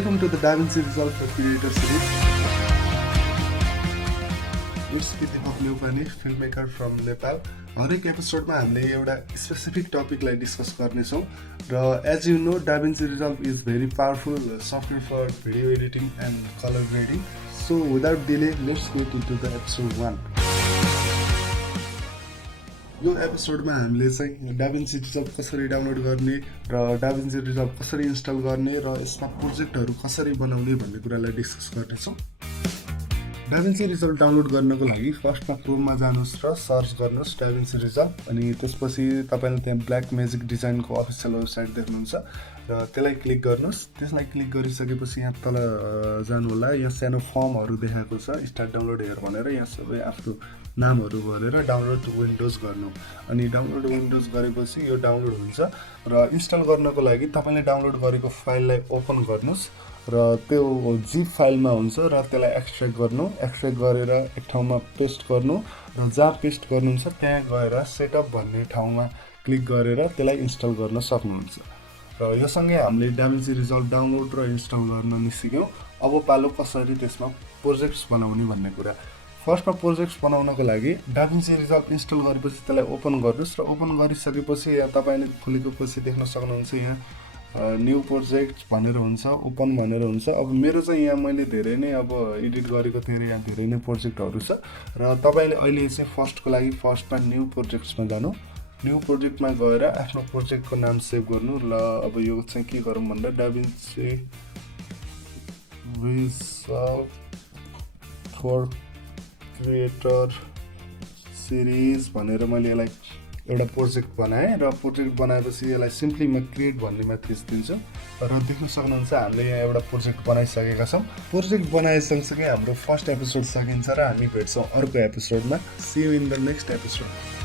Welcome to the DaVinci Resolve for Creator series. It's with the Pani, filmmaker from Nepal. हरेक एपिसोडमा हामीले एउटा specific टपिकलाई discuss गर्नेछौँ र as you know DaVinci Resolve is very powerful software for video editing and color grading. So without delay, let's get into the episode 1. यो एपिसोडमा हामीले चाहिँ DaVinci Resolve कसरी डाउनलोड गर्ने र DaVinci Resolve कसरी इन्स्टल गर्ने र यसमा प्रोजेक्टहरू कसरी बनाउने भन्ने कुरालाई डिस्कस गर्नेछौँ। DaVinci Resolve डाउनलोड गर्नको लागि फर्स्टमा क्रोममा जानुहोस् र सर्च गर्नुहोस् DaVinci Resolve अनि त्यसपछि तपाईले त्यहाँ ब्ल्याक म्याजिक डिजाइनको अफिसियल वेबसाइट देख्नुहुन्छ र त्यसलाई क्लिक गर्नुहोस्। त्यसलाई क्लिक गरिसकेपछि यहाँ तल जानु होला, यहाँ सानो फर्महरू देखाएको छ स्टार्ट डाउनलोड हेयर भनेर, यहाँ सबै आफ्नो नामहरू भरेर डाउनलोड विन्डोज गर्नु अनि डाउनलोड विन्डोज गरेपछि यो डाउनलोड हुन्छ र इन्स्टल गर्नको लागि तपाईले डाउनलोड गरेको फाइललाई ओपन गर्नुहोस् र त्यो जिप फाइलमा हुन्छ र त्यसलाई एक्सट्र्याक्ट गर्नु, एक्सट्र्याक्ट गरेर एक ठाउँमा पेस्ट गर्नु र जहाँ पेस्ट गर्नुहुन्छ त्यहाँ गएर सेटअप भन्ने ठाउँमा क्लिक गरेर त्यसलाई इन्स्टल गर्न सक्नुहुन्छ। र यो सँगै हामीले DaVinci Resolve डाउनलोड र इन्स्टल गर्न निस्क्यौँ। अब पालो कसरी त्यसमा प्रोजेक्ट्स बनाउने भन्ने कुरा। फर्स्टमा प्रोजेक्ट्स बनाउनको लागि DaVinci Resolve इन्स्टल गरेपछि त्यसलाई ओपन गर्नुहोस् र ओपन गरिसकेपछि यहाँ तपाईले खोलेपछि देख्न सक्नुहुन्छ यहाँ न्यू प्रोजेक्ट भनेर हुन्छ, ओपन भनेर हुन्छ। अब मेरो चाहिँ यहाँ मैले धेरै नै अब एडिट गरेको थिएँ, यहाँ धेरै नै प्रोजेक्टहरू छ र तपाईले अहिले चाहिँ फर्स्टको लागि फर्स्टमा न्यू प्रोजेक्ट्समा जानु। न्यू प्रोजेक्टमा गएर आफ्नो प्रोजेक्टको नाम सेभ गर्नु। ल अब यो चाहिँ के गरौँ भन्दा DaVinci Resolve for Creator series भनेर मैले यसलाई एउटा प्रोजेक्ट बनाएँ र प्रोजेक्ट बनाएपछि यसलाई सिम्पली म क्रिएट भन्नेमा थिच्दिन्छु र देख्न सक्नुहुन्छ हामीले यहाँ एउटा प्रोजेक्ट बनाइसकेका छौँ। प्रोजेक्ट बनाएसँगसँगै हाम्रो फर्स्ट एपिसोड सकिन्छ र हामी भेट्छौँ अर्को एपिसोडमा। See you in the next episode.